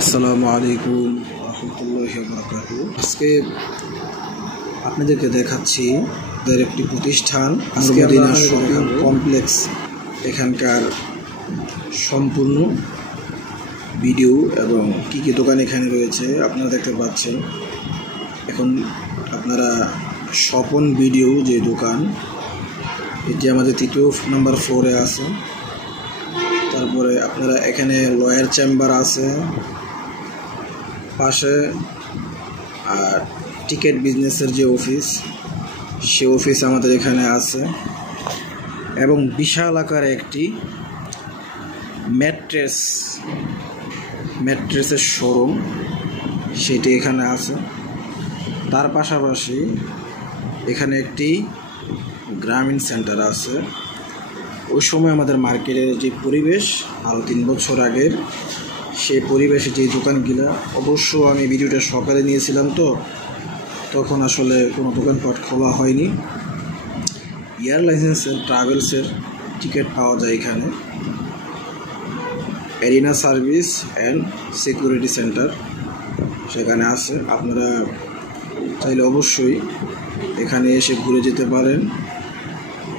আসসালামু আলাইকুম রহমতুল্লাহি ওয়া বারাকাতুহু। আজকে আপনাদেরকে দেখাচ্ছি আমাদের একটি প্রতিষ্ঠান মদিনা শপিং কমপ্লেক্স। এখানকার সম্পূর্ণ ভিডিও এবং কি কি দোকান এখানে রয়েছে আপনারা দেখতে পাচ্ছেন। এখন আপনারা স্বপন ভিডিও যে দোকান, এটি আমাদের তৃতীয় নাম্বার ফ্লোরে আছে। তারপরে আপনারা এখানে লয়ার চেম্বার আছে পাশে, আর টিকিট বিজনেসের যে অফিস, সে অফিস আমাদের এখানে আছে এবং বিশাল আকারে একটি ম্যাট্রেসের শোরুম, সেটি এখানে আছে। তার পাশাপাশি এখানে একটি গ্রামীণ সেন্টার আছে। ওই সময় আমাদের মার্কেটের যে পরিবেশ আরও 3 বছর আগের, সেই পরিবেশে যে দোকানগুলা, অবশ্য আমি ভিডিওটা সকালে নিয়েছিলাম, তো তখন আসলে কোনো দোকানপাট খোলা হয়নি। এয়ারলাইন্সের ট্রাভেলসের টিকিট পাওয়া যায় এখানে। Arena service and security centre সেখানে আছে। আপনারা চাইলে অবশ্যই এখানে এসে ঘুরে যেতে পারেন।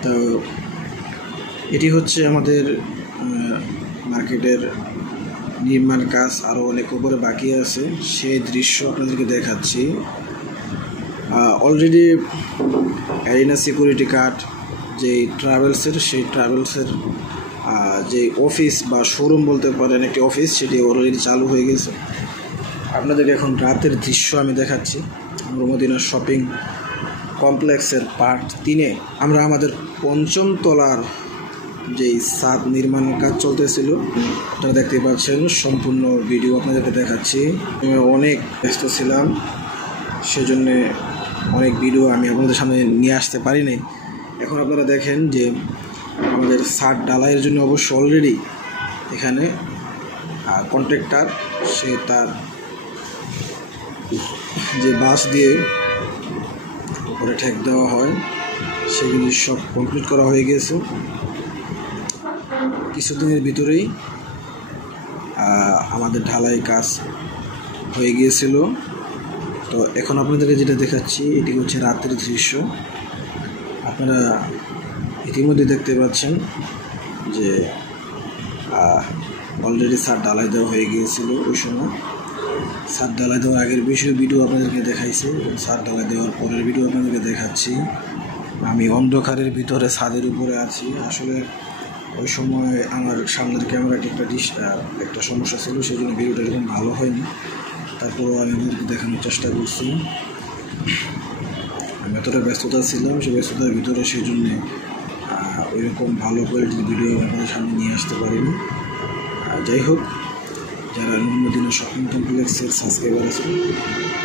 তো এটি হচ্ছে আমাদের মার্কেটের নির্মাণ কাজ, আরও অনেক উপরে বাকি আছে, সেই দৃশ্য আপনাদেরকে দেখাচ্ছি। অলরেডি এরিনা সিকিউরিটি কার্ড যে ট্রাভেলসের, সেই ট্রাভেলসের যে অফিস বা শোরুম বলতে পারেন, একটি অফিস, সেটি অলরেডি চালু হয়ে গেছে। আপনাদেরকে এখন রাতের দৃশ্য আমি দেখাচ্ছি। মদিনা শপিং কমপ্লেক্সের পার্ট 3-এ আমরা আমাদের 5ম তলার যেই ছাদ নির্মাণ কাজ চলতেছিল, আপনারা দেখতে পাচ্ছেন। সম্পূর্ণ ভিডিও আপনাদেরকে দেখাচ্ছি। আমি অনেক ব্যস্ত ছিলাম, সেজন্য অনেক ভিডিও আমি আপনাদের সামনে নিয়ে আসতে পারি নাই। এখন আপনারা দেখেন যে আমাদের ছাদ ঢালাইয়ের জন্য অবশ্য অলরেডি এখানে কন্ট্রাক্টর, সে তার যে বাঁশ দিয়ে উপরে ঠেক দেওয়া হয়, সেগুলি সব কমপ্লিট করা হয়ে গেছে। কিছুদিনের ভিতরেই আমাদের ঢালাই কাজ হয়ে গিয়েছিল। তো এখন আপনাদেরকে যেটা দেখাচ্ছি, এটি হচ্ছে রাতের দৃশ্য। আপনারা ইতিমধ্যে দেখতে পাচ্ছেন যে অলরেডি ছাদ ঢালাই দেওয়া হয়ে গিয়েছিল। ওই সময় ছাদ ঢালাই দেওয়ার আগের ভিডিও আপনাদেরকে দেখাইছি, ছাদ ঢালাই দেওয়ার পরের ভিডিও আপনাদেরকে দেখাচ্ছি। আমি অন্ধকারের ভিতরে ছাদের উপরে আছি। আসলে ওই সময় আমার সামনের ক্যামেরাটি একটা সমস্যা ছিল, সেই জন্য ভিডিওটা এরকম ভালো হয়নি। তারপরও আমি আপনাদেরকে দেখানোর চেষ্টা করছি। আমি এতটা ব্যস্ততা ছিলাম, সেই ব্যস্ততার ভিতরে সেই জন্যে ওইরকম ভালো কোয়ালিটির ভিডিও আপনাদের সামনে নিয়ে আসতে পারিনি। যাই হোক, যারা মদিনা শপিং কমপ্লেক্সের সাবস্ক্রাইবার আছে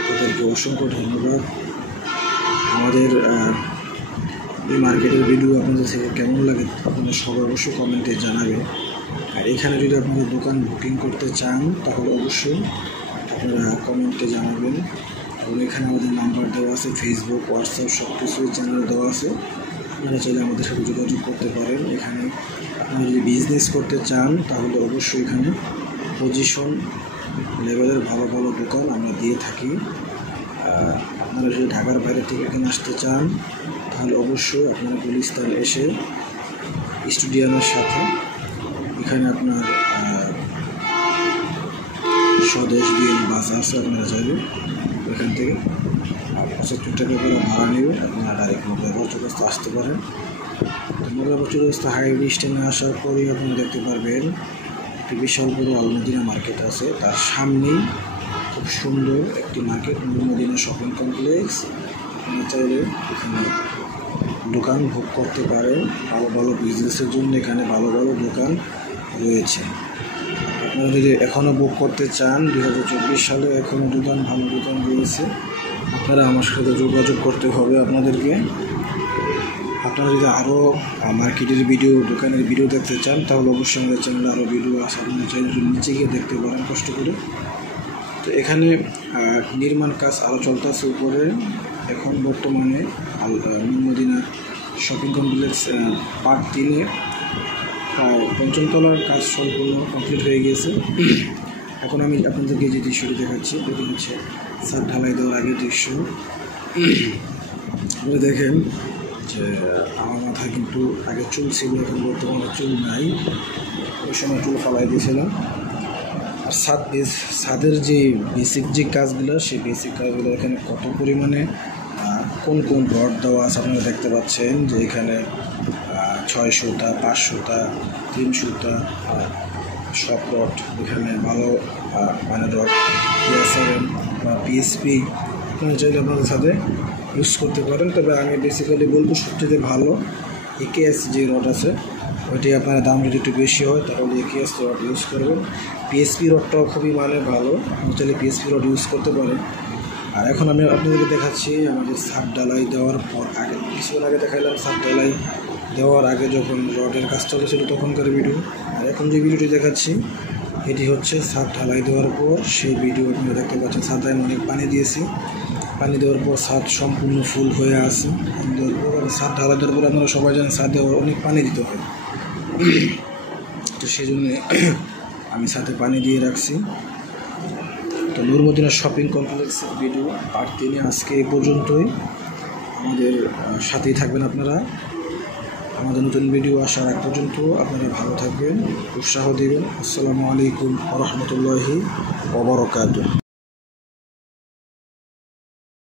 তাদেরকে অসংখ্য ধন্যবাদ। আমাদের এই মার্কেটের ভিডিও আপনাদের থেকে কেমন লাগে আপনারা সবাই অবশ্যই কমেন্টে জানাবেন। আর এখানে যদি আপনাদের দোকান বুকিং করতে চান তাহলে অবশ্যই আপনারা কমেন্টে জানাবেন। এবং এখানে আমাদের নাম্বার দেওয়া আছে, ফেসবুক, হোয়াটসঅ্যাপ সব কিছু চ্যানেল দেওয়া আছে। আপনারা চাইলে আমাদের সাথে যোগাযোগ করতে পারেন। এখানে আপনারা যদি বিজনেস করতে চান তাহলে অবশ্যই এখানে পজিশন লেভেলের ভালো ভালো দোকান আমরা দিয়ে থাকি। আপনারা যদি ঢাকার বাইরে থেকে এখানে আসতে চান তাহলে অবশ্যই আপনারা গুলিস্তান এসে স্টুডিয়ামের সাথে এখানে আপনার স্বদেশ বিএল বাস আছে, আপনারা চাইলে এখান থেকে 75 টাকা করে ভাড়া নেবে, আপনারা ডাইরেক্ট মোগলাপুর চৌরাস্তা আসতে পারেন। তো মোগলাপুর চৌরাস্তা হাইওয়ে স্ট্যান্ডে আসার পরেই আপনারা দেখতে পারবেন একটি বিশাল বড় আলমদিনা মার্কেট আছে। তার সামনেই খুব সুন্দর একটি মার্কেট, মদিনা শপিং কমপ্লেক্স। আপনারা চাইলে এখানে দোকান ভোগ করতে পারেন। ভালো ভালো বিজনেসের জন্য এখানে ভালো ভালো দোকান রয়েছে। আপনারা যদি এখনও বুক করতে চান, 2024 সালে এখনও ভালো দোকান রয়েছে। আপনারা আমার সাথে যোগাযোগ করতে হবে আপনাদেরকে। আপনারা যদি আরও মার্কেটের ভিডিও, দোকানের ভিডিও দেখতে চান তাহলে অবশ্যই আমাদের চ্যানেলে আরও ভিডিও আছে, আপনারা চাইলে নিচে গিয়ে দেখতে পারেন কষ্ট করে। তো এখানে নির্মাণ কাজ আরও চলতেছে উপরে। এখন বর্তমানে মদিনা শপিং কমপ্লেক্স পার্ট 3-এ প্রায় 5ম তলার কাজ সম্পূর্ণ কমপ্লিট হয়ে গিয়েছে। এখন আমি আপনাদেরকে যে দৃশ্যটি দেখাচ্ছি এটি হচ্ছে ছাদ ঢালাই দেওয়ার আগের দৃশ্য। আপনি দেখেন যে আমার মাথায় কিন্তু আগে চুল ছিল, এখন বর্তমানে চুল নাই, ওই সময় চুল ফালাই দিয়েছিলাম। আর ছাদের যে বেসিক যে কাজগুলো, সেই বেসিক কাজগুলো এখানে কত পরিমাণে কোন কোন রড দেওয়া আছে আপনারা দেখতে পাচ্ছেন যে এখানে 600টা, 500টা, 300টা সব রড এখানে ভালো মানে রড PSRM বা PSP আপনারা চাইলে আপনাদের সাথে ইউজ করতে পারেন। তবে আমি বেসিক্যালি বলবো সবচেয়ে ভালো AKS যে রড আছে ওইটি আপনার দাম যদি একটু বেশি হয় তাহলে AKS রড ইউজ করবেন। PSP রডটাও খুবই মানে ভালো, আপনি চাইলে PSP রড ইউজ করতে পারেন। আর এখন আমি আপনাদেরকে দেখাচ্ছি আমাদের ছাদ ঢালাই দেওয়ার পর আগে, কিছুদিন আগে দেখাইলাম ছাদ ঢালাই দেওয়ার আগে যখন রডের কাজ চলেছিল তখনকার ভিডিও। আর এখন যে ভিডিওটি দেখাচ্ছি এটি হচ্ছে ছাদ ঢালাই দেওয়ার পর সেই ভিডিও। আপনারা দেখতে পাচ্ছেন ছাদে আমি অনেক পানি দিয়েছি, পানি দেওয়ার পর ছাদ সম্পূর্ণ ফুল হয়ে আছে। দেওয়ার পর ছাদ ঢালাই দেওয়ার পর আপনারা সবাই জানেন ছাদে অনেক পানি দিতে হয়, তো সেই জন্য আমি ছাদে পানি দিয়ে রাখছি। তো নূর মদিনা শপিং কমপ্লেক্সের ভিডিও পার্ট 3 আজকে এই পর্যন্তই। আমাদের সাথেই থাকবেন আপনারা, আমাদের নতুন ভিডিও আসার আগ পর্যন্ত আপনারা ভালো থাকবেন, উৎসাহ দেবেন। আসসালামু আলাইকুম ওয়া রাহমাতুল্লাহি ওয়া বারাকাতুহু।